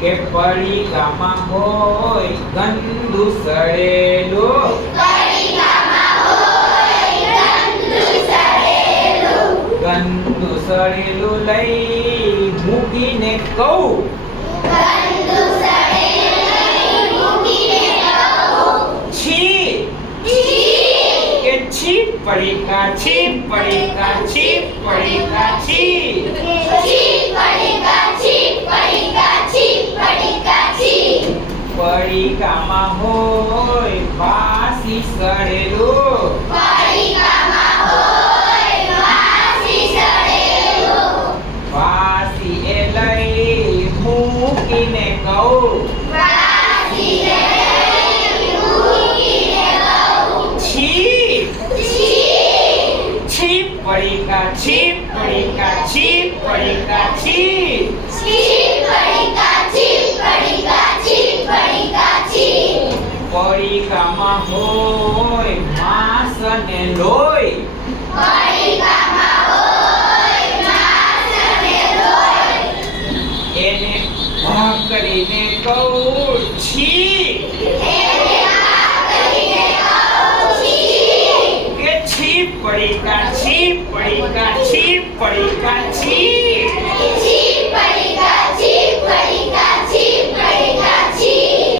કે પડીકામાં હોય ગંદુ સડેલો. ગંદુ સડેલું લઈ મૂકીને કહું. છી કે છીપ પડીકા છી પડીકા છી પડીકામાં હોય, વાસી સડેલો. પાસી એ લઈ મૂકીને કહું. છી છી છી પડીકા છી પડીકા છી પડીકામાં હોય, માંસ અને લોહી. એને ભાગ કરીને કહું, છી. કે છી પડીકા છી પડીકા છી પડીકા